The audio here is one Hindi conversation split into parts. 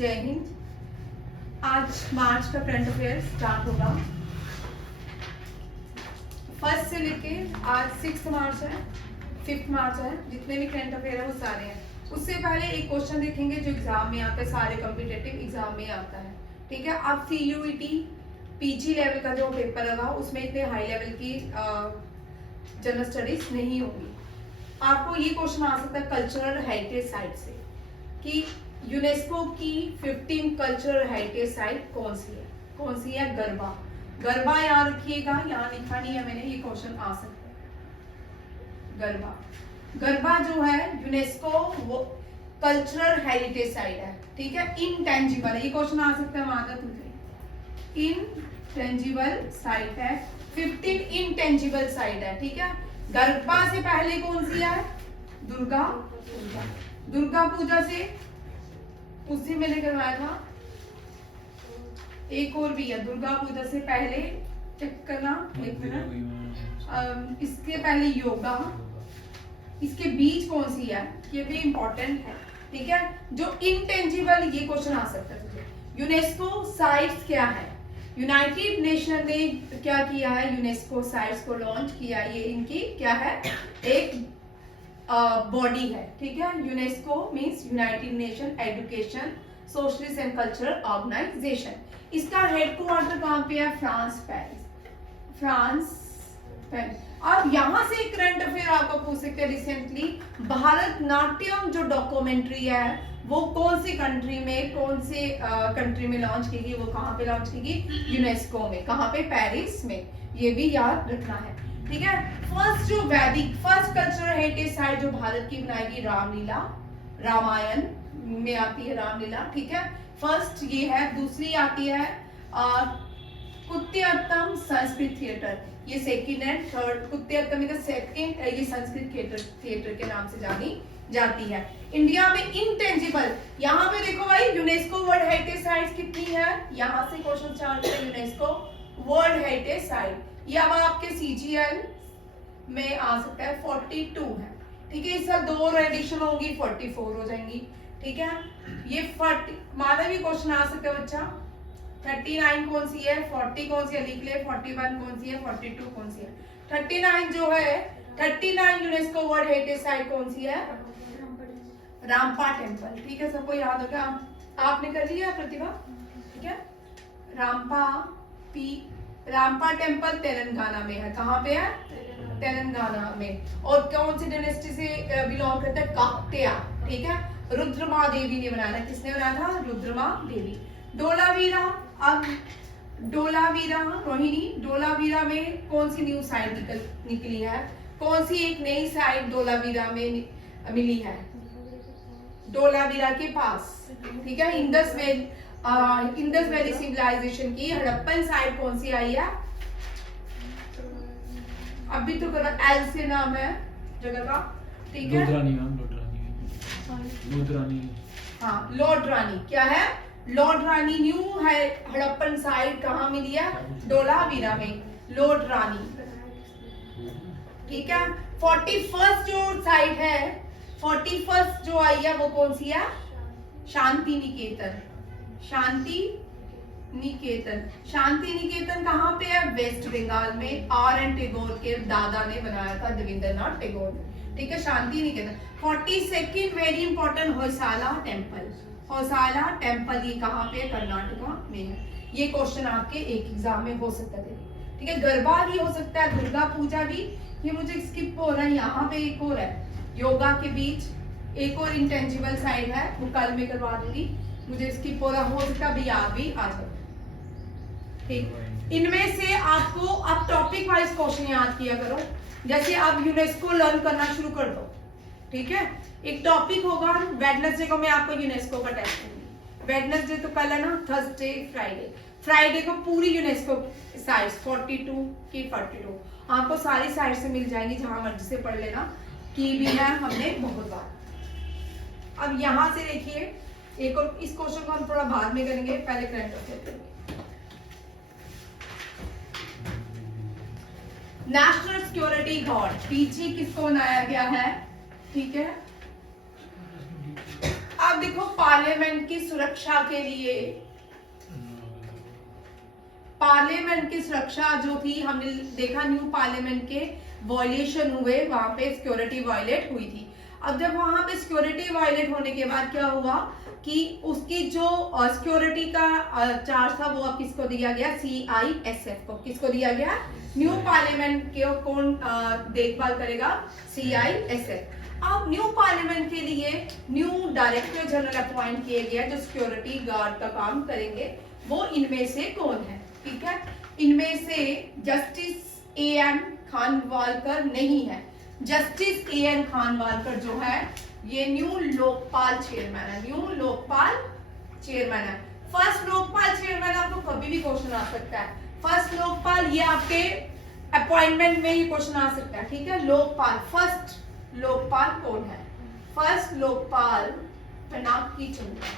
जय हिंद। आज मार्च का करंट अफेयर स्टार्ट होगा। फर्स्ट से लेके आज 6 मार्च है, 5 मार्च है, जितने भी करंट अफेयर है वो सारे हैं। उससे पहले एक क्वेश्चन देखेंगे जो एग्जाम में आता है, सारे कॉम्पिटिटिव एग्जाम में आता है। ठीक है, अब CUET PG लेवल का जो पेपर लगा उसमें इतने हाई लेवल की जनरल स्टडीज नहीं होगी। आपको ये क्वेश्चन आ सकता है कल्चरल हेरिटेज साइट से कि यूनेस्को की 15 कल्चरल हेरिटेज साइट कौन सी है? कौन सी है? गरबा। गरबा याद रखिएगा, यहाँ लिखा नहीं है मैंने, ये क्वेश्चन आ सकता है। गरबा, गरबा जो है यूनेस्को वो कल्चरल हेरिटेज साइट है। ठीक है, इनटेंजिबल है, ये क्वेश्चन आ सकता है माता तुझे। इनटेंजिबल साइट है, 15 इनटेंजिबल साइट है। ठीक है, गरबा से पहले कौन सी है? दुर्गा पूजा। दुर्गा पूजा से उस दिन मैंने करवाया था, एक और भी है दुर्गा पूजा से पहले, चेक करना एक मिनट। इसके पहले योगा, इसके बीच कौन सी है? ये भी इंपॉर्टेंट है। ठीक है, जो इनटेंजिबल, ये क्वेश्चन आ सकता है तुझे। यूनेस्को साइट्स क्या है? यूनाइटेड नेशन ने क्या किया है? यूनेस्को साइट्स को लॉन्च किया। ये इनकी क्या है? एक बॉडी है। ठीक है, UNESCO means united nation education socialist and cultural organization. इसका हेडक्वार्टर कहाँ पे है? France, Paris. France, Paris. अब यहाँ से करंट अफेयर आपको पूछ सकते हैं, रिसेंटली भारतनाट्यम जो डॉक्यूमेंट्री है वो कौन सी कंट्री में, कौन से कंट्री में लॉन्च की गई? वो कहाँ पे लॉन्च की गई? यूनेस्को में। कहाँ पे? पेरिस में। ये भी याद रखना है। ठीक है, फर्स्ट जो वैदिक फर्स्ट कल्चरल हेरिटेज साइट जो भारत की बनाई गई, रामलीला, रामायण में आती है रामलीला। ठीक है, फर्स्ट ये है। दूसरी आती है कुटियाट्टम संस्कृत थिएटर, ये सेकंड है। थर्ड कुटियाट्टम इज सेकंड, ये संस्कृत थिएटर के नाम से जानी जाती है। इंडिया में इनटेंजिबल, यहाँ पे देखो भाई यूनेस्को वर्ल्ड हेरिटेज साइट्स कितनी है? यहाँ से क्वेश्चन स्टार्ट है। यूनेस्को वर्ल्ड हेरिटेज साइट, ये अब आपके CGL में आ सकता है, 42 है। ठीक है, इस साल 2 एडिशन होंगी, 44 हो जाएंगी। ठीक है, ये 40 मानवी क्वेश्चन आ सकता है बच्चा। 39 कौन सी है? 40 कौन सी है? लिख ले। 41 कौन सी है? 42 कौन सी है? 39 जो है, 39 यूनेस्को वर्ल्ड हेरिटेज साइट कौन सी है? रामपा टेम्पल। ठीक है, सबको याद हो गया? आपने कर लिया प्रतिभा? ठीक है, रामपा टेम्पल तेलंगाना में है। कहाँ पे है? तेलंगाना में। और कौन सी डायनेस्टी से बिलोंग करता है? काकटिया। ठीक है, रुद्रमा देवी ने बनाया था। किसने बनाया था? रुद्रमा देवी। डोलावीरा, अब डोलावीरा रोहिणी, डोलावीरा में कौन सी न्यू साइट निकली है? कौन सी एक नई साइट डोलावीरा में मिली है? डोलावीरा के पास। ठीक है, इंडस वैली सिविलाइजेशन की हड़प्पन साइट कौन सी आई है? अभी तो करो, एल से नाम है जगह का। ठीक है, लोधरानी। हाँ, लोडरानी। क्या है? लोडरानी न्यू है हड़प्पन साइट कहाँ मिली है? डोलावीरा में, लोडरानी। ठीक है, 41st जो साइट है, 41st जो आई है वो कौन सी है? शांति निकेतन। शांति निकेतन, शांति निकेतन कहाँ पे है? वेस्ट बंगाल में। R.N. टैगोर के दादा ने बनाया था, रविंद्रनाथ टैगोर ने। ठीक है, Shanti Niketan. 42nd very important, Hoysala temple. Hoysala temple ये कहाँ पे? कर्नाटका में है। ये क्वेश्चन आपके एक एग्जाम में हो सकता है। ठीक है, गरबा भी हो सकता है, दुर्गा पूजा भी। ये मुझे स्किप हो रहा है, यहाँ पे एक और है, योगा के बीच एक और इंटेंजिबल साइड है, वो कल मैं करवा दूंगी। मुझे स्किप हो रहा, हो सकता है अभी याद भी आ जाए। ठीक, इनमें से आपको अब टॉपिक वाइज क्वेश्चन याद किया करो। जैसे अब यूनेस्को लर्न करना शुरू कर दो। ठीक है, एक टॉपिक होगा, वेडनेसडे को मैं आपको यूनेस्को का टेस्ट दूंगी। वेडनेसडे तो कल है ना, थर्सडे फ्राइडे, फ्राइडे को पूरी यूनेस्को साइट्स 42 की 42 आपको सारी साइट से मिल जाएंगी, जहां मर्जी से पढ़ लेना। की भी है हमने बहुत बार। अब यहाँ से देखिए एक और, इस क्वेश्चन को हम थोड़ा बाद में करेंगे, पहले करंट अफेयर करेंगे। नेशनल सिक्योरिटी गार्ड PG किसको बनाया गया है? ठीक है, अब देखो पार्लियामेंट की सुरक्षा के लिए, पार्लियामेंट की सुरक्षा जो थी, हमने देखा न्यू पार्लियामेंट के वॉयलेशन हुए, वहां पे सिक्योरिटी वायलेट हुई थी। अब जब वहां पे सिक्योरिटी वायलेट होने के बाद क्या हुआ कि उसकी जो सिक्योरिटी का चार्ज था वो अब किसको दिया गया, CISF को। किसको दिया गया? न्यू पार्लियामेंट के कौन देखभाल करेगा? CISF। अब न्यू पार्लियामेंट के लिए न्यू डायरेक्टर जनरल अपॉइंट किए गए जो सिक्योरिटी गार्ड का काम करेंगे। वो इनमें से कौन है? ठीक है, इनमें से जस्टिस AM खानवालकर नहीं है। जस्टिस AM खानवालकर जो है ये न्यू लोकपाल चेयरमैन है। न्यू लोकपाल चेयरमैन है। फर्स्ट लोकपाल चेयरमैन आपको कभी भी क्वेश्चन आ सकता है। फर्स्ट लोकपाल, ये आपके अपॉइंटमेंट में ही क्वेश्चन आ सकता है। ठीक है, लोकपाल, फर्स्ट लोकपाल कौन है? फर्स्ट लोकपाल पिनाकी चंद्रा,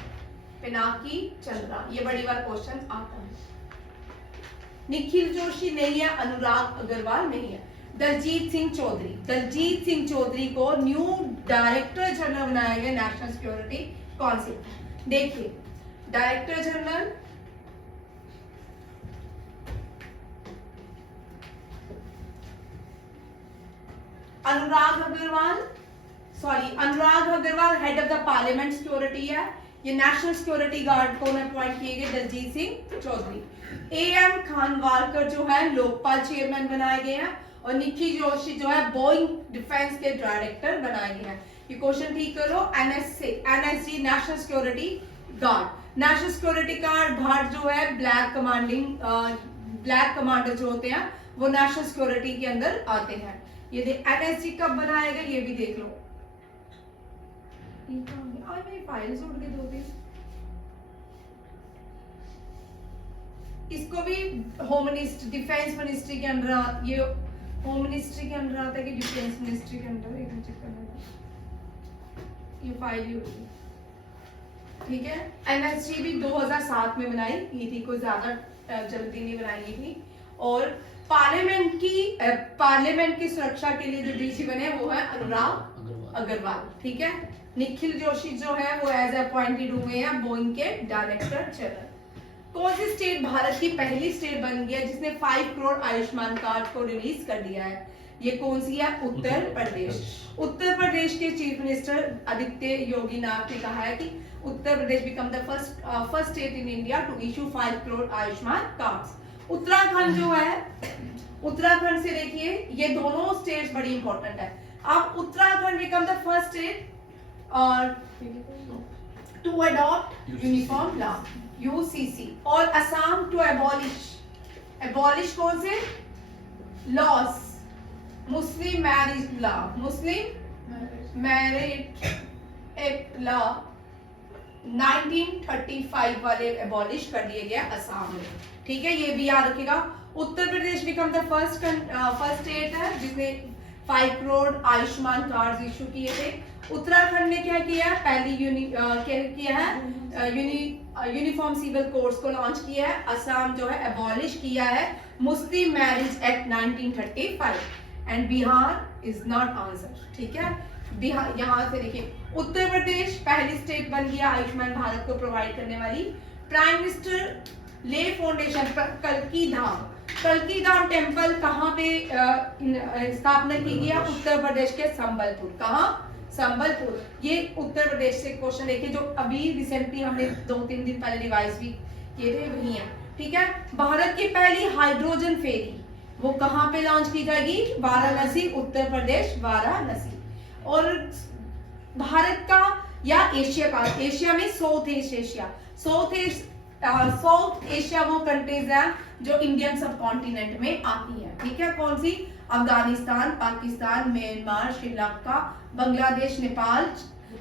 पिनाकी चंद्रा, ये बड़ी बार क्वेश्चन आता है। निखिल जोशी नहीं है, अनुराग अग्रवाल नहीं है। दलजीत सिंह चौधरी, दलजीत सिंह चौधरी को न्यू डायरेक्टर जनरल बनाया गया नेशनल सिक्योरिटी काउंसिल। देखिए director general, Anurag Agarwal head of the parliament security है। ये नेशनल सिक्योरिटी गार्ड को अपॉइंट किए गए दलजीत सिंह चौधरी। AM खानवालकर जो है लोकपाल चेयरमैन बनाए गए हैं और निखिल जोशी जो है बोइंग डिफेंस के डायरेक्टर बनाए गए हैं। ये क्वेश्चन ठीक करो। NSG national security guard, national security guard जो है ब्लैक कमांडर जो होते हैं वो नेशनल सिक्योरिटी के अंदर आते हैं। ये NSG कब बनाया गया ये भी देख लो। मेरी फाइल जोड़ के दो दिन। इसको भी होम मिनिस्ट्री, डिफेंस मिनिस्ट्री के अंदर, ये होम मिनिस्ट्री के अंदर आता है कि डिफेंस मिनिस्ट्री के अंदर, एक चेक करना। ये फाइल ही होगी। ठीक है, NSG भी 2007 में बनाई गई थी, कोई ज्यादा जल्दी नहीं बनाई गई थी। और पार्लियामेंट की सुरक्षा के लिए जो डीसी बने वो है अनुराग अग्रवाल। ठीक है, निखिल जोशी जो है वो एज अपॉइंटेड हुए हैं बोइंग के डायरेक्टर जनरल। कौन सी स्टेट भारत की पहली स्टेट बन गई है जिसने 5 करोड़ आयुष्मान कार्ड को रिलीज कर दिया है? ये कौन सी है? उत्तर प्रदेश। उत्तर प्रदेश के चीफ मिनिस्टर आदित्य योगी नाथ ने कहा है कि Uttar Pradesh become the first state in India to issue 5 crore Ayushman cards. Uttarakhand जो है, उत्तराखंड से देखिए ये दोनों स्टेट्स बड़ी इंपॉर्टेंट है। अब Uttarakhand become the first state to adopt uniform law UCC, और असम टू एबॉलिश कौन से laws? Muslim marriage law, Muslim marriage act law 1935 वाले एबॉलिश कर दिए गए असम में। ठीक है, ये भी याद रखिएगा। उत्तर Pradesh become the first state है जिसने 5 करोड़ आयुष्मान कार्ड इशू किए थे। उत्तराखंड ने क्या किया? पहली यूनिफॉर्म सिविल कोड्स को लॉन्च किया है। असम जो है एबॉलिश किया है मुस्लिम marriage act 1935। And Bihar is not answer. ठीक है, बिहार, यहाँ से देखिए उत्तर प्रदेश पहली स्टेट बन गया आयुष्मान भारत को प्रोवाइड करने वाली। प्राइम मिनिस्टर ले फाउंडेशन, कल्की धाम टेम्पल कहाँ पे स्थापना की गई? उत्तर प्रदेश के संबलपुर। कहाँ? संबलपुर। ये उत्तर प्रदेश से क्वेश्चन देखिए जो अभी रिसेंटली हमने 2-3 दिन पहले रिवाइज भी किए थे, वही है। ठीक है, भारत की पहली हाइड्रोजन फेरी वो कहाँ पे लॉन्च की जाएगी? वाराणसी, उत्तर प्रदेश, वाराणसी। और भारत का या एशिया का, एशिया में साउथ एशिया वो कंट्रीज है जो इंडियन सब कॉन्टिनेंट में आती है। ठीक है, कौन सी? अफगानिस्तान, पाकिस्तान, म्यांमार, श्रीलंका, बांग्लादेश, नेपाल,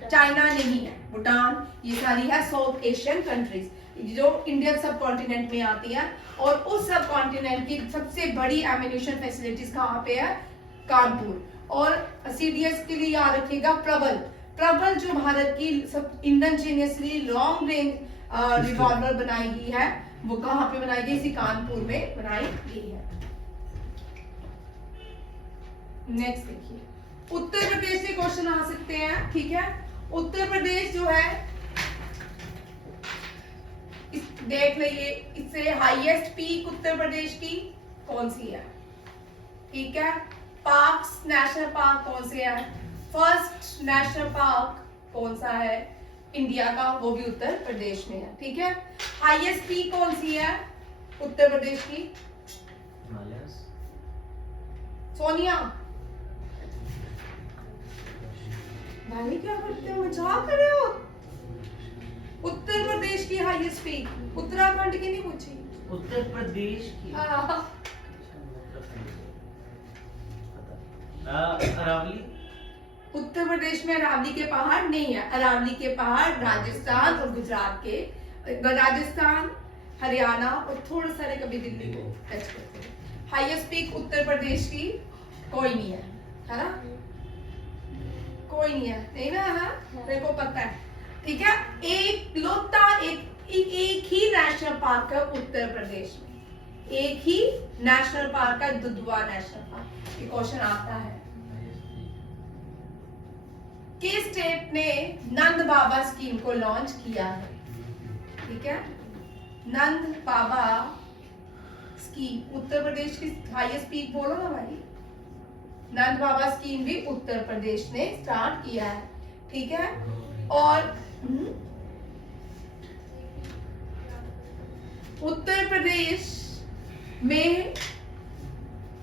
चाइना नहीं है, भूटान, ये सारी है साउथ एशियन कंट्रीज जो इंडियन सब कॉन्टिनेंट में आती है। और उस सब कॉन्टिनेंट की सबसे बड़ी एम्यूनिशन फैसिलिटीज कहाँ पे है? कानपुर। और CDS के लिए याद रखिएगा प्रबल जो भारत की सब इंडिजिनियसली लॉन्ग रेंज रिवॉल्वर बनाई गई है वो कहाँ पे बनाई गई? इसी कानपुर में बनाई गई है। नेक्स्ट देखिए, उत्तर प्रदेश से क्वेश्चन आ सकते हैं। ठीक है, उत्तर प्रदेश जो है देख लीजिए, इससे हाईएस्ट पीक उत्तर प्रदेश की कौन सी है? ठीक है, पार्क्स, नेशनल पार्क कौन से है? फर्स्ट नेशनल पार्क कौन सा है इंडिया का? वो भी उत्तर प्रदेश में है। ठीक है, हाईएस्ट पीक कौन सी है उत्तर प्रदेश की? सोनिया भाई क्या करते हो, मजाक कर रहे हो? उत्तर प्रदेश की हाईएस्ट पीक, उत्तराखंड की नहीं पूछी, उत्तर प्रदेश की। अरावली। उत्तर प्रदेश में अरावली के पहाड़ नहीं है। अरावली के पहाड़ राजस्थान और गुजरात के, राजस्थान, हरियाणा और थोड़े सारे कभी दिल्ली को टच करते हैं। हाईएस्ट पीक उत्तर प्रदेश की कोई नहीं है ना? कोई नहीं है, नहीं ना? हाँ, मेरे को पता है। ठीक है, एक लोता एक ही नेशनल पार्क है उत्तर प्रदेश में, एक ही नेशनल पार्क है, दुधवा नेशनल पार्क। ये क्वेश्चन आता है, किस स्टेट ने नंद बाबा स्कीम को लॉन्च किया है? ठीक है, नंद बाबा स्कीम उत्तर प्रदेश की हाईएस्ट पीक बोलो ना भाई। नंद बाबा स्कीम भी उत्तर प्रदेश ने स्टार्ट किया है। ठीक है, और उत्तर प्रदेश में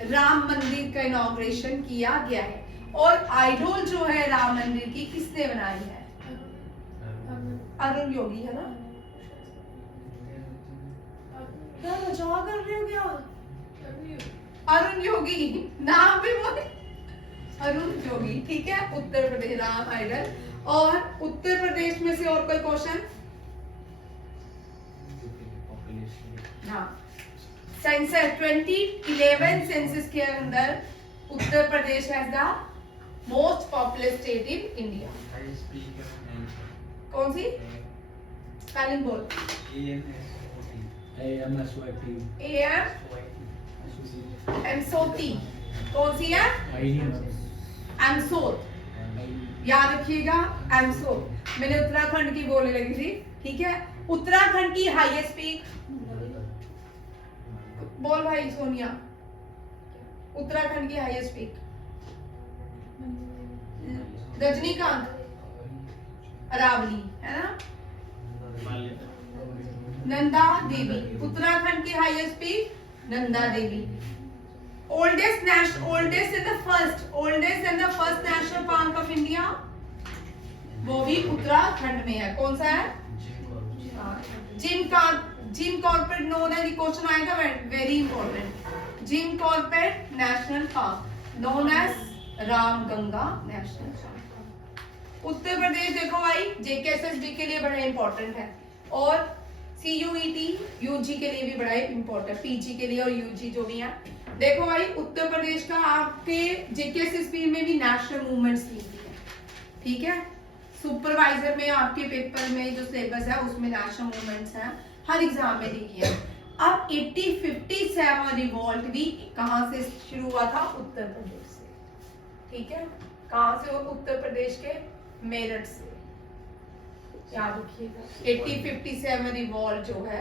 राम मंदिर का इनॉग्रेशन किया गया है, और आइडोल जो है राम मंदिर की किसने बनाई है? अरुण योगी, है ना? क्या मजाक कर रहे हो क्या? अरुण योगी नाम भी बोले, अरुण योगी। ठीक है, उत्तर प्रदेश राम आइडल। और उत्तर प्रदेश में से और कोई क्वेश्चन? हाँ, सेंसस 2011 सेंसस के अंदर उत्तर प्रदेश है the most popular state in India. कौन सी? स्पेलिंग बोल। एमसोती कौन सी है? एमसोत, याद रखिएगा, एमसोत। मैंने उत्तराखंड की बोलने लगी थी। ठीक है, उत्तराखंड की हाईएस्ट पीक बोल भाई सोनिया, उत्तराखंड की हाईएस्ट पीक। रजनीकांत, अरावली, है ना? नंदा देवी, उत्तराखंड की highest peak Nanda Devi. Oldest and the first national park of India, वो भी उत्तराखंड में है। कौन सा है? Jim Corbett known as, question आएगा, very important. Jim Corbett national park known as Ramganga national park. Uttar Pradesh देखो भाई, जेकेएसएसबी के लिए बड़ा इंपॉर्टेंट है, और सीयूईटी यूजी के लिए भी बड़ा इंपॉर्टेंट, पीजी के लिए और यूजी जो भी है। देखो भाई, उत्तर प्रदेश का आपके जेकेएसएसबी में भी नेशनल मूवमेंट्स लिखी है। ठीक है, सुपरवाइजर में आपके पेपर में जो सिलेबस है उसमें नेशनल मूवमेंट्स हैं, हर एग्जाम में लिखी है। अब 1857 रिवॉल्ट भी कहां से शुरू हुआ था? उत्तर प्रदेश से। ठीक है, कहां से? उत्तर प्रदेश के मेरठ से, याद रखिएगा। 1857 रिवॉल्ट जो है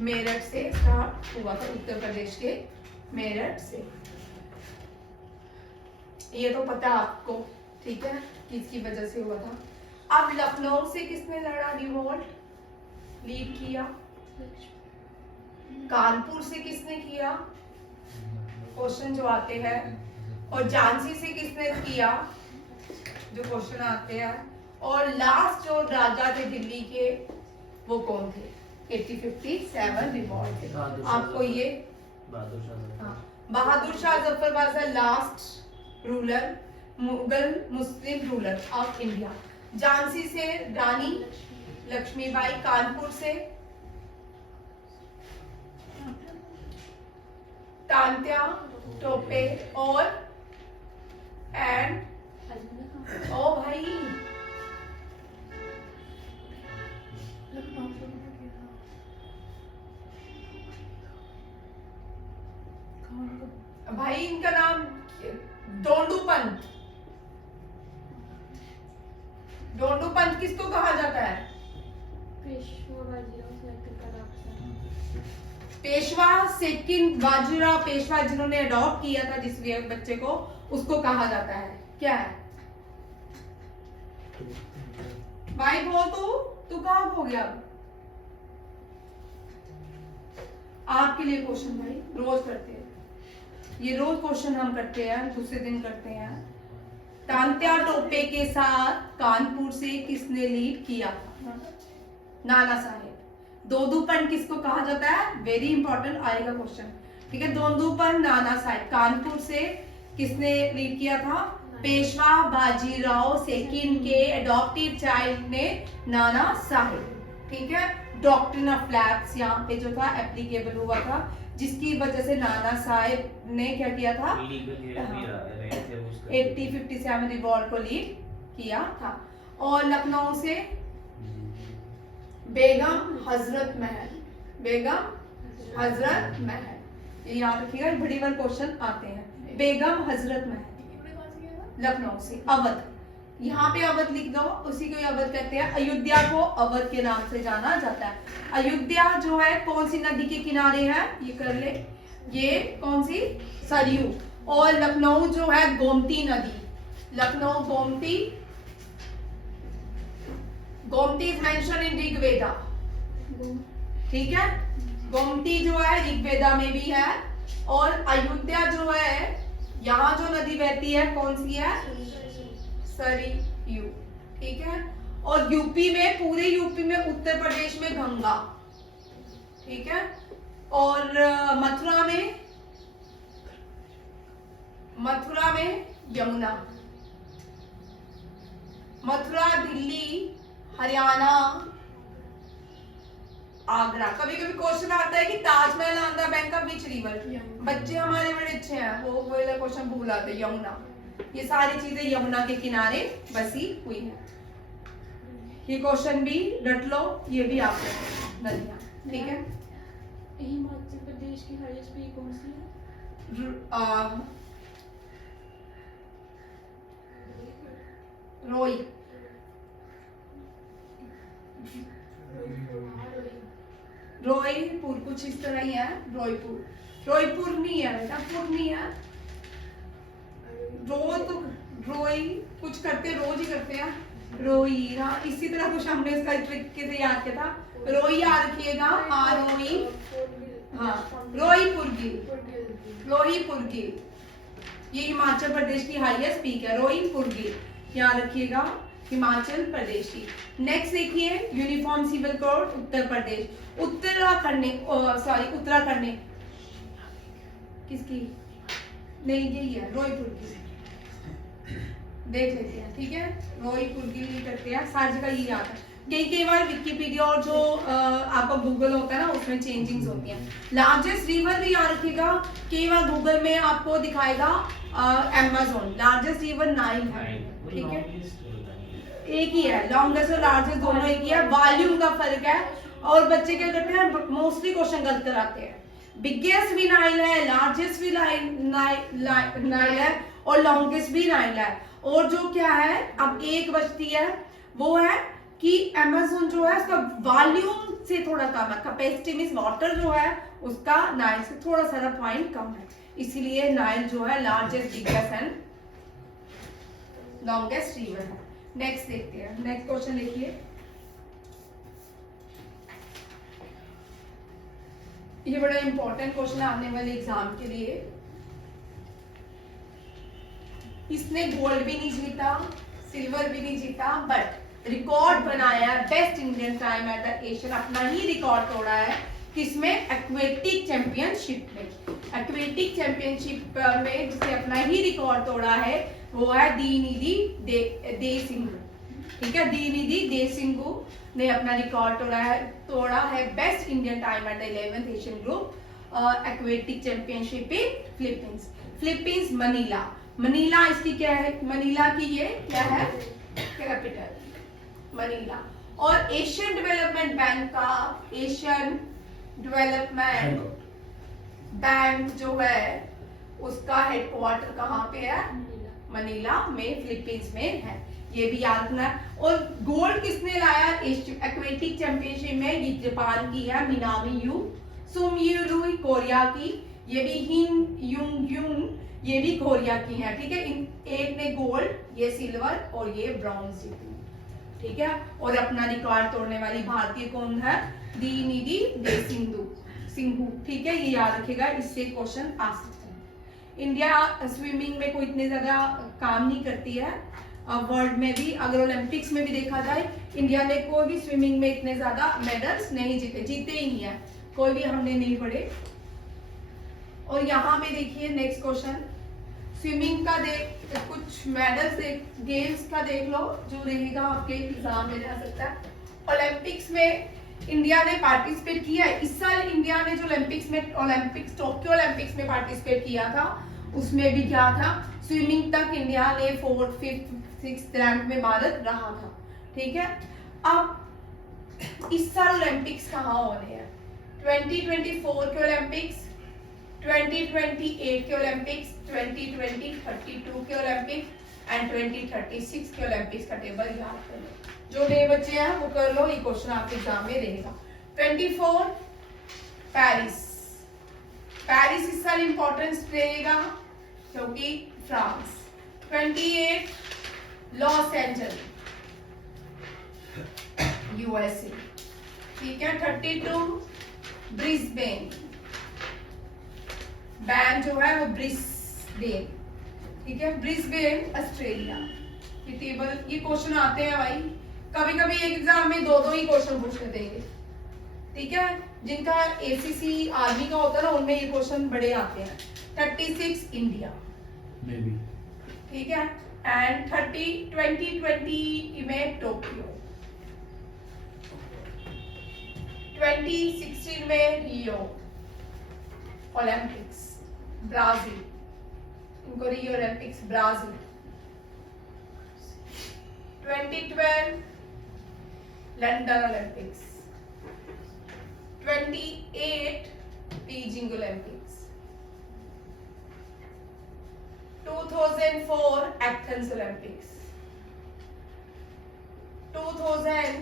मेरठ से स्टार्ट हुआ था, उत्तर प्रदेश के मेरठ से। ये तो पता आपको, ठीक है, किसकी वजह से हुआ था। अब लखनऊ से किसने लड़ा रिवॉल्ट, लीड किया? कानपुर से किसने किया? क्वेश्चन जो आते हैं। और झांसी से किसने किया? जो क्वेश्चन आते हैं। और लास्ट जो राजा थे दिल्ली के, वो कौन थे? 1857 रिवॉल्ट थे। आपको ये Bahadur Shah Zafar was the last ruler, Mughal Muslim ruler of India. Jhansi से रानी लक्ष्मीबाई, कानपुर से तांत्या टोपे, और ओ भाई भाई इनका नाम डोंडू पंत। डोंडू पंत किसको कहा जाता है? पेशवा सेकंड बाजीराव पेशवा जिन्होंने अडॉप्ट किया था जिस बच्चे को, उसको कहा जाता है क्या है? भाई बोल तू कहाँ हो गया? आपके लिए क्वेश्चन भाई रोज करते हैं, ये रोज क्वेश्चन हम करते हैं, दूसरे दिन करते हैं। तांत्या टोपे के साथ कानपुर से किसने लीड किया था? नाना साहेब। दोदूपन किसको कहा जाता है? वेरी इंपॉर्टेंट आएगा क्वेश्चन, ठीक है। दोदूपन नाना साहेब। कानपुर से किसने लीड किया था? पेशवा बाजीराव सेकंड के एडॉप्टेड चाइल्ड ने नाना साहेब, ठीक है। डॉक्ट्रिन ऑफ लैप्स यहाँ पे जो था एप्लीकेबल हुआ था, जिसकी वजह से नाना साहेब ने क्या किया था? 8057 रिवॉल्ट को लीड किया था। और लखनऊ से बेगम हजरत महल, बेगम हजरत महल, ये याद रखिएगा, बड़ी बार क्वेश्चन आते हैं। बेगम हजरत महल लखनऊ से। अवध, यहाँ पे अवध लिख दो, उसी को अवध कहते हैं। अयोध्या को अवध के नाम से जाना जाता है। अयोध्या जो है कौन सी नदी के किनारे है? ये कर ले, ये कौन सी? सरयू। और लखनऊ जो है गोमती नदी, Lucknow Gomti, Gomti is mention in Rigveda, ठीक है। गोमती जो है ऋग्वेदा में भी है। और अयोध्या जो है, यहाँ जो नदी बहती है कौन सी है? सरयू, ठीक है। और यूपी में, पूरे यूपी में, उत्तर प्रदेश में गंगा, ठीक है। और मथुरा में यमुना। मथुरा, दिल्ली, हरियाणा, आगरा। कभी कभी क्वेश्चन आता है कि Taj Mahal on the bank of which river? बच्चे हमारे बड़े अच्छे हैं, वो वाला क्वेश्चन भूल आते हैं। यमुना, ये सारी चीजें यमुना के किनारे बसी हुई है। ये क्वेश्चन भी रट लो, ये भी आप नदियां, ठीक है। हिमाचल प्रदेश की हाईएस्ट पीक कौन सी है? रोई, रोईपुर, कुछ इस तरह ही है। रोईपुर, रोईपुर नहीं है बेटा, पुर नहीं है। रोई कुछ करते, रोज ही करते हैं। रोई, इसी तरह कुछ हमने इसका तरीके से याद किया था। रोई याद रखिएगा, रोई, हाँ, रोईपुर गिर, रोईपुर गिर, ये हिमाचल प्रदेश की हाईएस्ट पीक है, रोईपुर गिर, याद रखिएगा, हिमाचल प्रदेश की। नेक्स्ट देखिए, uniform civil code Uttar Pradesh. Uttarakhand ने किसकी? नहीं, यही है रोईपुर की, देख लेते हैं, ठीक है। रोईपुर की करते हैं, सारी जगह ये आता है। कई बार विकिपीडिया और जो आपका गूगल होता है ना, उसमें चेंजिंग्स होती हैं। लार्जेस्ट रिवर भी याद रखिएगा, कई बार गूगल में आपको दिखाएगा अमेज़न। लार्जेस्ट रिवर नाइल है, ठीक है, एक ही है। लॉन्गेस्ट और लार्जेस्ट दोनों एक ही है, वॉल्यूम का फर्क है। और बच्चे क्या करते हैं, मोस्टली क्वेश्चन गलत कराते हैं। बिगेस्ट भी नाइल है, लार्जेस्ट भी नाइल है, और लॉन्गेस्ट भी नाइल है। और जो क्या है, अब एक बचती है, वो है कि अमेज़न जो है उसका वॉल्यूम से थोड़ा कम है। कैपेसिटी मींस वाटर जो है उसका नाइल से थोड़ा सा पॉइंट कम है, इसीलिए नाइल जो है largest, biggest and longest river है। नेक्स्ट देखते हैं, नेक्स्ट क्वेश्चन देखिए। ये बड़ा इंपॉर्टेंट क्वेश्चन है आने वाले एग्जाम के लिए। इसने गोल्ड भी नहीं जीता, सिल्वर भी नहीं जीता, बट रिकॉर्ड बनाया है best Indian time at the Asian, अपना ही रिकॉर्ड तोड़ा है। किसमें? एक्वेटिक चैंपियनशिप में। एक्वेटिक चैंपियनशिप में जिसने अपना ही रिकॉर्ड तोड़ा है वो है दीनिधि देसिंगु, ठीक है। दीनिधि देसिंगु ने अपना रिकॉर्ड तोड़ा है best Indian time at the 11th Asian group aquatic championship in Philippines. Philippines, Manila. Manila इसकी क्या है? मनीला की ये क्या है? Capital, Manila. और एशियन डेवलपमेंट बैंक का, एशियन डेवलपमेंट बैंक जो है उसका हेडक्वार्टर कहाँ पे है? मनीला में, फिलीपींस में है। ये भी याद रखना है। और गोल्ड किसने लाया एक्वेटिक चैंपियनशिप में? ये जापान की है मिनामी यू सुमयुरुई कोरिया की, ये भी हिन युंग युंग, ये भी कोरिया की है। ठीक है, इन एक ने गोल्ड, ये सिल्वर और ये ब्रॉन्ज जीती। ठीक है, और अपना रिकॉर्ड तोड़ने वाली भारतीय कौन है? दीनिधि दे सिंधु। ठीक है, ये याद रखेगा, इससे क्वेश्चन आ सकते हैं। इंडिया स्विमिंग में कोई इतने ज्यादा काम नहीं करती है, वर्ल्ड में भी अगर ओलंपिक्स में भी देखा जाए इंडिया ने कोई भी स्विमिंग में इतने ज्यादा मेडल्स नहीं जीते ही नहीं है, कोई भी हमने नहीं पढ़े। और यहाँ पे देखिए नेक्स्ट क्वेश्चन, स्विमिंग का कुछ मेडल्स गेम्स का देख लो जो रहेगा आपके एग्जाम में रह सकता है। ओलंपिक्स में इंडिया ने पार्टिसिपेट किया है। इस साल इंडिया ने जो ओलंपिक्स टोक्यो ओलंपिक्स में पार्टिसिपेट किया था, उसमें भी क्या था? स्विमिंग तक इंडिया ने 4th 5th 6th रैंक में भारत रहा था। ठीक है, अब इस साल ओलंपिक्स कहाँ होने हैं? 2024 के ओलंपिक्स, 2028 के ओलंपिक्स, 2032 के ओलंपिक्स एंड 2036 के ओलंपिक्स का टेबल याद कर लो। जो नए बच्चे हैं वो कर लो, ये क्वेश्चन आपके एग्जाम में रहेगा। 24 पेरिस इस साल इंपॉर्टेंस रहेगा क्योंकि फ्रांस। 28 Los Angeles USA. ठीक है, 32 ब्रिस्बेन, बैन जो है वो ब्रिस्बेन। ठीक है, ब्रिस्बेन ऑस्ट्रेलिया। ये टेबल, ये क्वेश्चन आते हैं भाई, कभी कभी एक एग्जाम में दो ही क्वेश्चन पूछने देंगे। ठीक है, जिनका एसीसी आर्मी का होता है ना, उनमें ये क्वेश्चन बड़े आते हैं। 36 इंडिया मे बी। ठीक है, एंड 2020 में टोक्यो, 2016 में रियो ओलंपिक्स ब्राजील, इनको Rio Olympics Brazil. 2012 London Olympics, 28 Beijing Olympics, 2004 Athens Olympics, 2000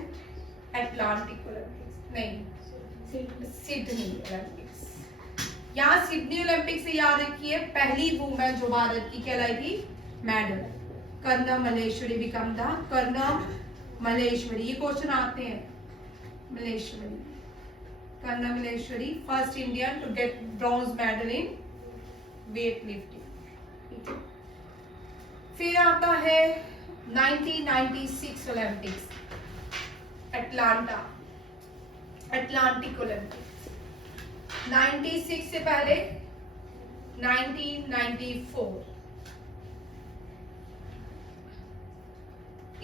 Atlantic Olympics, नहीं सिडनी ओलंपिक्स। यहाँ सिडनी ओलंपिक से याद रखिए, पहली वुमेन जो भारत की कहलाई थी medal, Karnam Malleswari become the Karnam Malleswari. ये क्वेश्चन आते हैं। Malleswari, Karnam Malleswari first Indian to get bronze medal in weightlifting. फिर आता है 1996 ओलंपिक्स अटलांटा, अटलांटिक ओलंपिक्स। 96 से पहले 1994,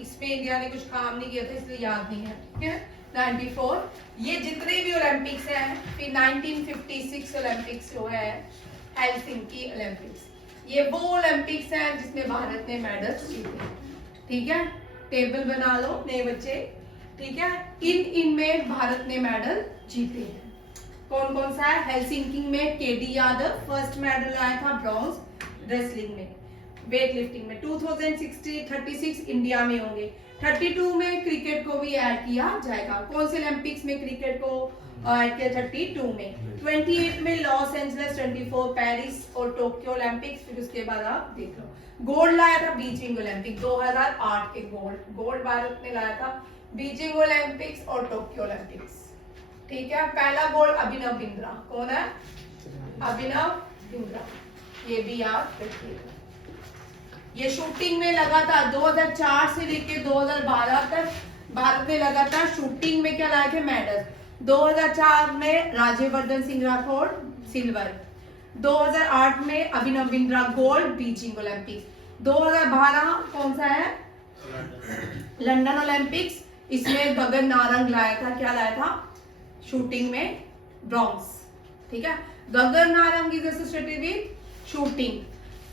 इसमें इंडिया ने कुछ काम नहीं किया था इसलिए याद नहीं है। ठीक है, 94 ये जितने भी ओलंपिक्स हैं। फिर 1956 ओलंपिक्स जो है हेलसिंकी ओलंपिक्स, ये वो ओलंपिक्स हैं जिसमें भारत ने मेडल्स जीते। ठीक है, टेबल बना लो नए बच्चे। ठीक है, इनमें भारत ने मेडल जीते हैं। कौन कौन सा है? हेलसिंकी में केडी यादव फर्स्ट मेडल आया था ब्रॉन्ज रेसलिंग में, वेट लिफ्टिंग में। 36 इंडिया में होंगे। 32 में क्रिकेट को भी ऐड किया जाएगा। कौन से ओलंपिक्स में क्रिकेट को ऐड किया? 32 में। 28 में लॉस एंजल्स, 24 पेरिस और टोक्यो ओलंपिक्स। फिर उसके बाद आप देख लो, गोल्ड लाया था बीजिंग ओलंपिक 2008 के गोल्ड भारत ने लाया था बीजिंग ओलंपिक्स और टोक्यो ओलंपिक्स। ठीक है, पहला गोल्ड अभिनव बिंद्रा। कौन है? अभिनव बिंद्रा, ये भी याद रखिएगा। ये शूटिंग में लगातार 2004 से लेकर 2012 तक भारत ने लगातार शूटिंग में क्या लाए थे? मेडल। 2004 में राज्यवर्धन सिंह राठौड़ सिल्वर, 2008 में Abhinav Bindra gold Beijing Olympic, 2012 कौन सा है? लंदन ओलंपिक्स, इसमें गगन नारंग लाया था। क्या लाया था? शूटिंग में ब्रॉन्ज। ठीक है, Gagan Narang is associated with shooting,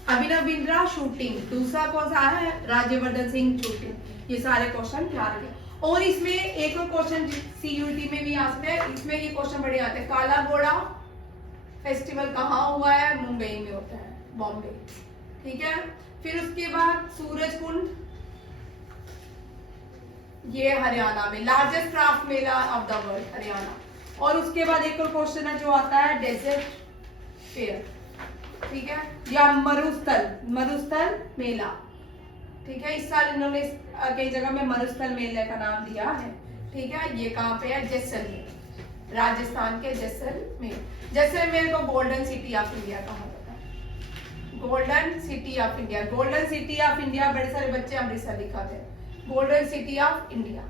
Abhinav Bindra shooting, दूसरा कौन सा है? राज्यवर्धन सिंह शूटिंग। ये सारे क्वेश्चन याद रखें। और इसमें एक और क्वेश्चन सीयूटी में भी आ सकता है, इसमें ये क्वेश्चन बड़े आते हैं। काला घोड़ा फेस्टिवल कहाँ हुआ है? मुंबई में होता है, बॉम्बे। ठीक है, फिर उसके बाद सूरज कुंड ये हरियाणा में largest craft Mela of the world Haryana. और उसके बाद एक और क्वेश्चन है जो आता है डेजर्ट फेयर, ठीक है, या मरुस्थल मेला, ठीक है। इस साल इन्होंने कई जगह में मरुस्थल मेले का नाम दिया है, ठीक है। ये कहाँ पे है? जैसलमेर, राजस्थान के जैसलमेर। जैसलमेर को गोल्डन सिटी ऑफ इंडिया कहा जाता है, golden city of India. Golden city of India बड़े सारे बच्चे अमृतसर लिखाते हैं, गोल्डन सिटी ऑफ इंडिया।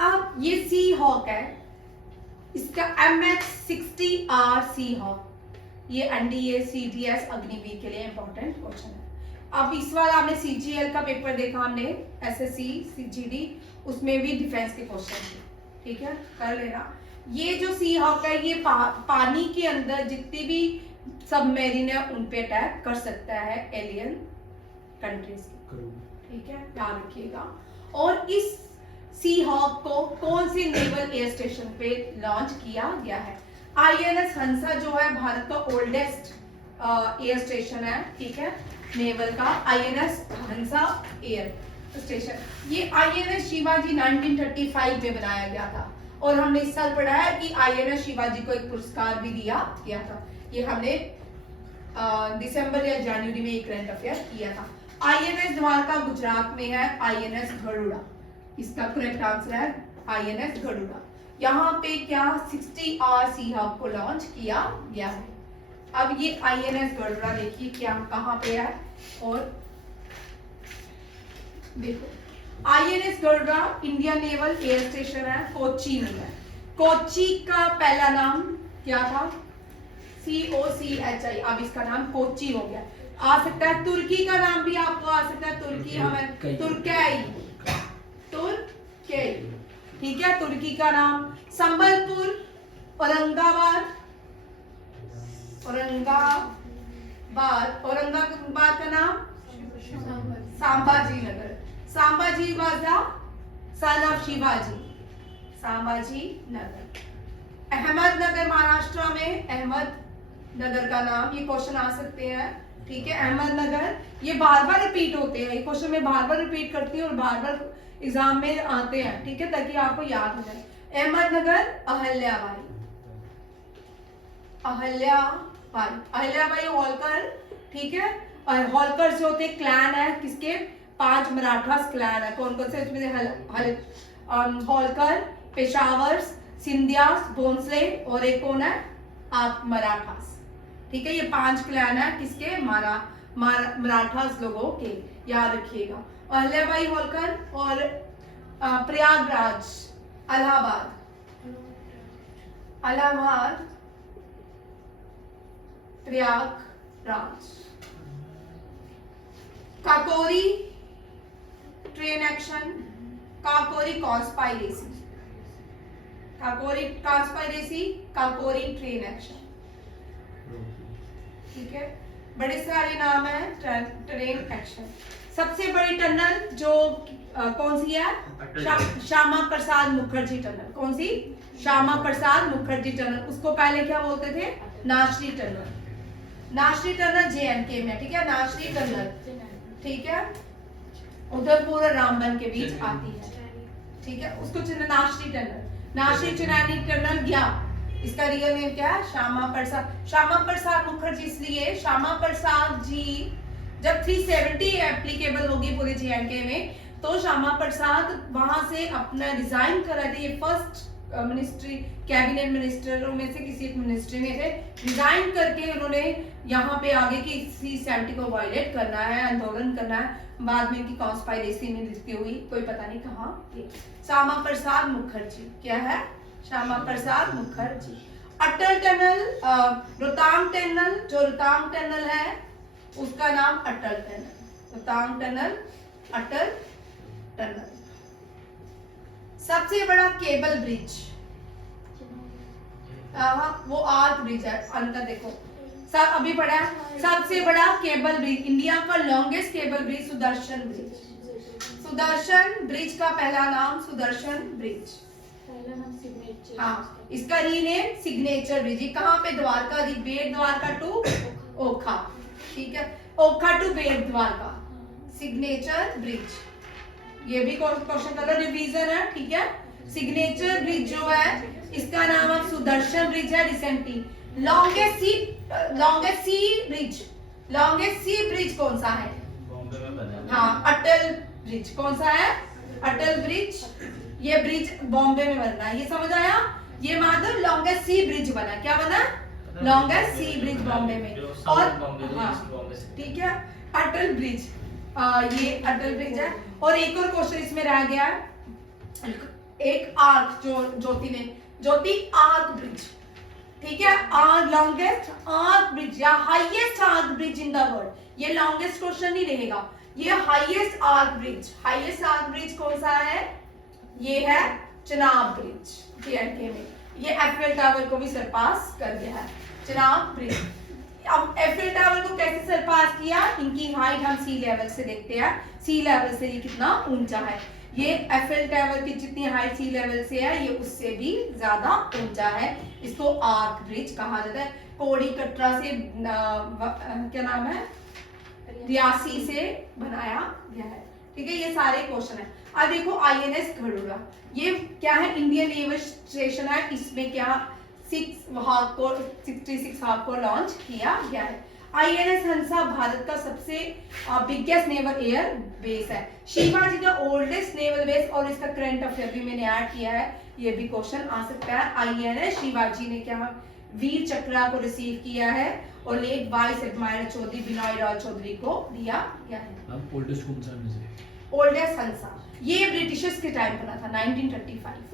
अब ये सी हॉक है, इसका MH-60R सी हॉक, ये NDA CDS अग्निवीर के लिए इंपॉर्टेंट क्वेश्चन है। अब इस बार आपने CGL का पेपर देखा, हमने SSC CGD, उसमें भी डिफेंस के क्वेश्चन थे, ठीक है, कर लेना। ये जो सी हॉक है ये पानी के अंदर जितनी भी सबमरीन है उन पे अटैक कर सकता है, एलियन कंट्रीज की, ठीक है, ध्यान रखिएगा। और इस सी हॉक को कौन से नेवल एयर स्टेशन पे लॉन्च किया गया है? INS हंसा जो है भारत का ओल्डेस्ट एयर स्टेशन है, ठीक है, नेवल का INS हंसा एयर स्टेशन। ये INS शिवाजी 1935 में बनाया गया था और हमने इस साल पढ़ा है कि INS शिवाजी को एक पुरस्कार भी दिया गया था। ये हमने दिसंबर या जनवरी में एक करंट अफेयर किया था। INS द्वारका गुजरात में है, INS गरुड़ा इसका करेक्ट आंसर है, INS गरुड़ा। यहाँ पे क्या 60R सी हॉक को लॉन्च किया गया है। अब ये INS गरुड़ा देखिए क्या कहाँ पे है, और देखो INS Garuda Indian naval air station है, कोच्चि में है। कोच्चि का पहला नाम क्या था? COCHI, अब इसका नाम कोच्चि हो गया। आ सकता है तुर्की का नाम भी आपको आ सकता है, तुर्की हमें तुर्कई, ठीक है, तुर्की का नाम। संबलपुर, औरंगाबाद का नाम Sambhaji Nagar, Sambhaji was the son of Shivaji, Sambhaji Nagar. Ahmednagar Maharashtra में, अहमदनगर का नाम, ये क्वेश्चन आ सकते हैं, ठीक है, अहमदनगर। ये बार बार रिपीट होते हैं, ये क्वेश्चन में बार बार रिपीट करती है और बार बार एग्जाम में आते हैं, ठीक है, ताकि आपको याद हो जाए। अहमदनगर, अहल्याबाई होलकर, ठीक है। और होलकर जो होते क्लैन है किसके? 5 मराठास क्लैन है, कौन कौन से? इसमें होलकर, पेशावर, सिंधियास, भोंसले और एक कौन है? आप मराठास, ठीक है। ये 5 क्लैन है किसके? मराठास लोगों के, याद रखिएगा। अहल्याबाई होलकर और Prayagraj, Allahabad, Prayagraj. Kakori train action, Kakori conspiracy, Kakori train action, ठीक है। बड़े सारे नाम है ट्रेन एक्शन। सबसे बड़ी टनल जो कौन सी है? श्यामा प्रसाद मुखर्जी टनल। कौन सी? श्यामा प्रसाद मुखर्जी टनल। उसको पहले क्या बोलते थे? Nashri tunnel. Nashri tunnel JNK में, ठीक है, नाशरी टनल, ठीक है, उधरपुर और रामबन के बीच आती है, ठीक है, उसको नाशरी टनल। नाशरी चुनानी टनल गया, इसका रियल नेम क्या है? श्यामा प्रसाद मुखर्जी। इसलिए श्यामा प्रसाद जी जब 370 एप्लीकेबल होगी पूरे JNK में, तो श्यामा प्रसाद वहां से अपना रिजाइन कर रहे थे। ये फर्स्ट मिनिस्ट्री, कैबिनेट मिनिस्टरों में से किसी एक मिनिस्ट्री में थे। रिजाइन करके उन्होंने यहाँ पे आगे की 370 को वायलेट करना है, आंदोलन करना है। बाद में इनकी कॉन्स्पायरेसी में मृत्यु हुई, कोई पता नहीं कहाँ। श्यामा प्रसाद मुखर्जी क्या है? श्यामा प्रसाद मुखर्जी। अटल टनल, रोहतांग टनल, जो रोहतांग टनल है उसका नाम अटल टनल, रोहतांग टनल, अटल टनल। सबसे बड़ा केबल ब्रिज, वो आर्क ब्रिज है, अंतर देखो सब अभी पढ़ा है। सबसे बड़ा केबल ब्रिज, इंडिया का longest cable bridge Sudarshan bridge. Sudarshan bridge का पहला नाम सुदर्शन ब्रिज, पहला नाम सिग्नेचर। हाँ, इसका रीनेम सिग्नेचर ब्रिज। कहाँ पे? द्वारका, बेट द्वारका टू ओखा, ठीक है, Okha to Bet Dwarka, signature bridge. ये भी क्वेश्चन कलर रिवीजन है, ठीक है। सिग्नेचर ब्रिज जो है इसका नाम अब सुदर्शन ब्रिज है रिसेंटली। लॉन्गेस्ट सी ब्रिज कौन सा है? बॉम्बे में बना। हाँ, अटल ब्रिज। कौन सा है? अटल ब्रिज। ये ब्रिज बॉम्बे में बन रहा है, ये समझ आया? ये माधव लॉन्गेस्ट सी ब्रिज बना। क्या बना? लॉन्गेस्ट सी ब्रिज बॉम्बे में। और हाँ, ठीक है, अटल ब्रिज। ये अटल ब्रिज है। और एक और क्वेश्चन इसमें रह गया है, एक आर्क जो ज्योति आर्क ब्रिज, ठीक है। लॉन्गेस्ट आर्क ब्रिज या highest arch bridge in the world. ये लॉन्गेस्ट क्वेश्चन नहीं रहेगा, ये हाईएस्ट आर्क ब्रिज कौन सा है? ये है चेनाब ब्रिज, J&K में। ये एफएल टावर को भी सरपास कर गया है, चेनाब ब्रिज। अब एफएल टावर को कैसे सरपास किया? इनकी हाइट हम सी लेवल से देखते हैं, सी लेवल से ये कितना ऊंचा है। ये एफएल टावर की जितनी हाइट सी लेवल से है, ये उससे भी ज्यादा ऊंचा है। इसको आर्क ब्रिज कहा जाता है। कोड़ी कटरा से क्या नाम है, रियासी से बनाया गया है, ठीक है। ये सारे क्वेश्चन है। अब देखो INS गरुड़ा, ये क्या है? इंडियन नेवल स्टेशन है। इसमें क्या 66 हाफ को लॉन्च किया गया है। INS हंसा भारत का सबसे बिगेस्ट नेवल एयर बेस है। शिवाजी का ओल्डेस्ट नेवल बेस, और इसका करंट अफेयर भी मैंने ऐड किया है, ये भी क्वेश्चन आ सकता है। INS शिवाजी ने क्या वीर चक्र को रिसीव किया है, और late vice admiral Chaudhary Binoy Rao Chaudhary को दिया गया है। ओल्डेस्ट कौन सा है? ओल्डेस्ट हंसा, ये ब्रिटिशर्स के टाइम बना था 1935।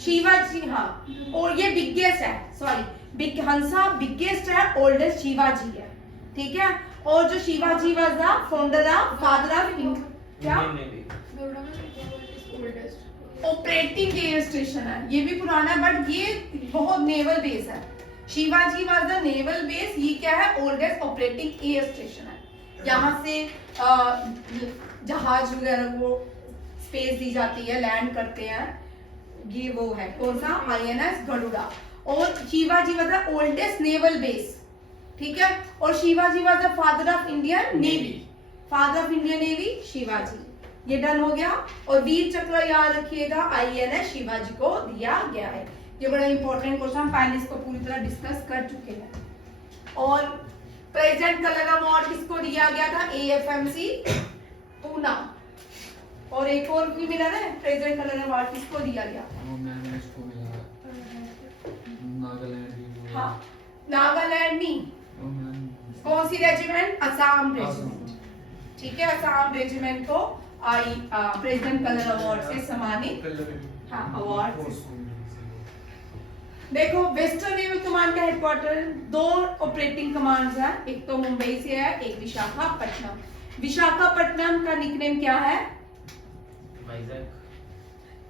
शिवाजी, हाँ, और ये बिगेस्ट है, सॉरी, हंसा बिगेस्ट है, ओल्डेस्ट शिवाजी है, ठीक है। और जो Shivaji was the founder of father of क्या ऑपरेटिंग एयर स्टेशन है। ये भी पुराना है, बट ये बहुत नेवल बेस है। Shivaji was the naval base, ये क्या है? ओल्डेस्ट ऑपरेटिंग एयर स्टेशन है। यहाँ से जहाज वगैरह को स्पेस दी जाती है, लैंड करते हैं, ये वो है। कौन सा? INS गरुड़ा। और Shivaji was the oldest naval base, ठीक है। और Shivaji was the father of Indian navy, father of Indian navy Shivaji. ये डन हो गया। और वीर चक्र याद रखिएगा, INS शिवाजी को दिया गया है। ये बड़ा इंपॉर्टेंट क्वेश्चन, हम पहले इसको पूरी तरह डिस्कस कर चुके हैं। और प्रेजेंट कलर अवार्ड किसको दिया गया था? AFMC पूना। और एक और भी मिला ना प्रेजेंट कलर अवार्ड, किसको दिया गया? इसको मिला नागालैंड भी। हाँ, नागालैंड नहीं, कौन सी रेजिमेंट? असम रेजिमेंट, ठीक है। असम रेजिमेंट को प्रेसिडेंट कलर अवार्ड से सम्मानित, हाँ, अवार्ड। देखो, वेस्टर्न नेवल कमांड का हेडक्वार्टर, 2 ऑपरेटिंग कमांड्स हैं, एक तो मुंबई से है, एक विशाखापट्टनम। विशाखापट्टनम का निकनेम क्या है?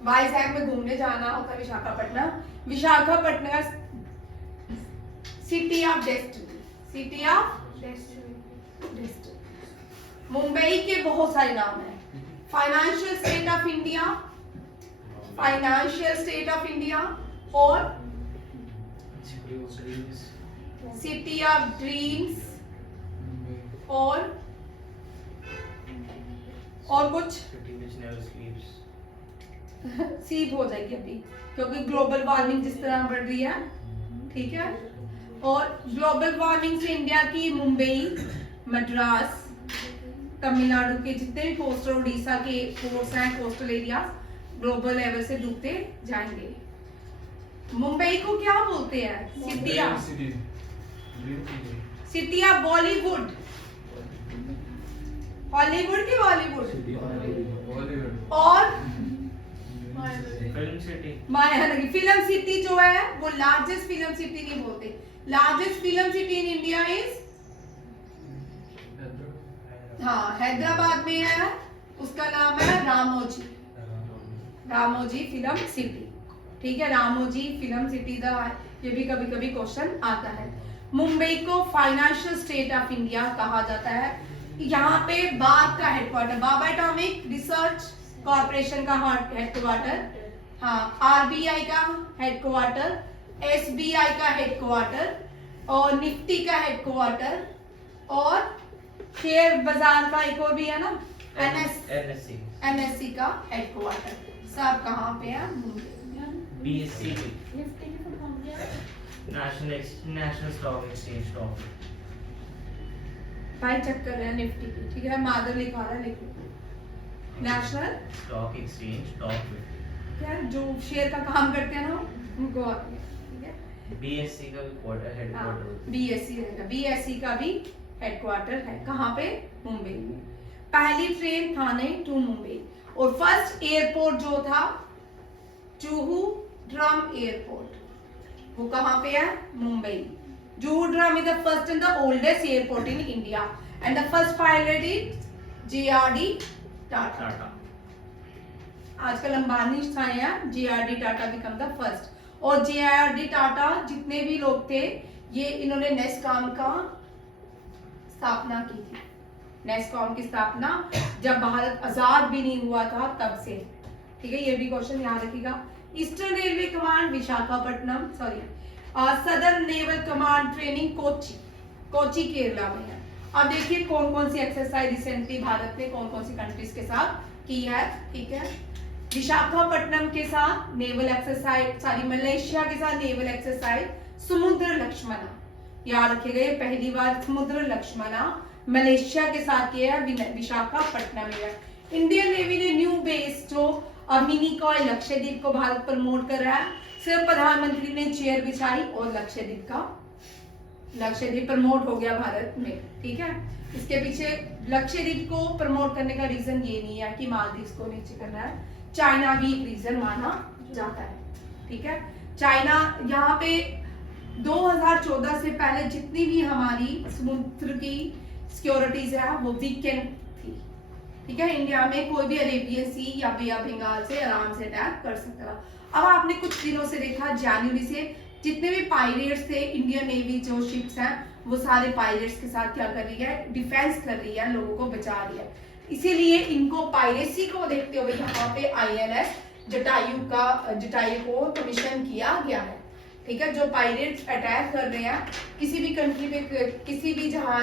वाइजैक में घूमने जाना होता है Visakhapatnam. Visakhapatnam city of destiny, city of destiny. Mumbai के बहुत सारे नाम हैं। Financial state of India, financial state of India, और सिटी ऑफ ड्रीम्स, और कुछ सीप हो जाएगी अभी, क्योंकि ग्लोबल वार्मिंग जिस तरह बढ़ रही है, ठीक है। और ग्लोबल वार्मिंग से इंडिया की मुंबई, मद्रास, तमिलनाडु के जितने भी कोस्टल, उड़ीसा के पोर्ट्स हैं, कोस्टल एरिया, ग्लोबल लेवल से डूबते जाएंगे। मुंबई को क्या बोलते हैं? सिटी ऑफ बॉलीवुड, हॉलीवुड की बॉलीवुड, और फिल्म सिटी, मायानगरी। फिल्म सिटी जो है वो लार्जेस्ट फिल्म सिटी नहीं बोलते, largest film city in India is, हाँ, हैदराबाद में है, उसका नाम है रामोजी, रामोजी फिल्म सिटी, ठीक है। रामोजी फिल्म सिटी द, ये भी कभी कभी क्वेश्चन आता है। मुंबई को फाइनेंशियल स्टेट ऑफ इंडिया कहा जाता है। यहाँ पे बाग का हेडक्वार्टर, बाबा एटॉमिक रिसर्च कॉर्पोरेशन का हेडक्वार्टर, हाँ, RBI का हेडक्वार्टर, SBI का हेडक्वार्टर, और निफ्टी का हेडक्वार्टर, और शेयर बाजार का एक और भी है ना, NSC NSC का हेडक्वार्टर सब कहाँ पे है? मुंबई। BSc निफ्टी की फुल फॉर्म क्या है? नेशनल स्टॉक एक्सचेंज स्टॉक भाई चेक कर रहे हैं निफ्टी की, ठीक है माधव लिखा रहा है, लिखो नेशनल स्टॉक एक्सचेंज स्टॉक क्या जो शेयर का काम करते हैं ना उनको आती है, ठीक है। BSc का हेडक्वार्टर BSc रहेगा, BSc का भी हेडक्वार्टर है कहाँ पे? मुंबई में। पहली ट्रेन थाने टू मुंबई और फर्स्ट एयरपोर्ट जो था जुहू ड्रम एयरपोर्ट, वो कहाँ पे है? Mumbai. Juhu drum is the first and the oldest airport in India and the first pilot is JRD Tata. Tata आजकल अंबानी स्थान है, JRD Tata become the first. और JRD टाटा जितने भी लोग थे ये इन्होंने नेस्कॉम का स्थापना की थी। नेस्कॉम की स्थापना जब भारत आजाद भी नहीं हुआ था तब से, ठीक है ये भी क्वेश्चन याद रखिएगा। Eastern railway command Visakhapatnam, sorry southern naval command training Kochi, Kochi Kerala में है। अब देखिए कौन कौन सी एक्सरसाइज रिसेंटली भारत ने कौन कौन सी कंट्रीज के साथ की है, ठीक है। विशाखापट्टनम के साथ नेवल एक्सरसाइज, सॉरी मलेशिया के साथ नेवल एक्सरसाइज समुद्र लक्ष्मणा, याद रखिएगा ये पहली बार समुद्र लक्ष्मणा मलेशिया के साथ किया है, विशाखापट्टनम में। इंडियन नेवी ने न्यू बेस जो मिनिकॉय लक्षद्वीप को भारत प्रमोट कर रहा है, सिर्फ प्रधानमंत्री ने चेयर बिछाई और लक्षद्वीप प्रमोट हो गया भारत में, ठीक है। इसके पीछे लक्षद्वीप को प्रमोट करने का रीजन ये नहीं है कि मालदीव को नीचे करना है, चाइना भी एक रीजन माना जाता है, ठीक है। चाइना यहाँ पे 2014 से पहले जितनी भी हमारी समुद्र की सिक्योरिटीज है वो वीकेंड थी, ठीक है। इंडिया में कोई भी अरेबियन सी या बे ऑफ बंगाल से आराम से अटैक कर सकता था। अब आपने कुछ दिनों से देखा जनवरी से जितने भी पायरेट्स थे, इंडियन नेवी जो शिप्स हैं वो सारे पायरेट्स के साथ क्या कर रही है? डिफेंस कर रही है, लोगों को बचा रही है। इसीलिए इनको पायरेसी को देखते हुए यहाँ पे INS जटायु को कमीशन किया गया है, ठीक है। जो पायरेट्स अटैक कर रहे हैं किसी भी कंट्री पे, किसी भी जहाज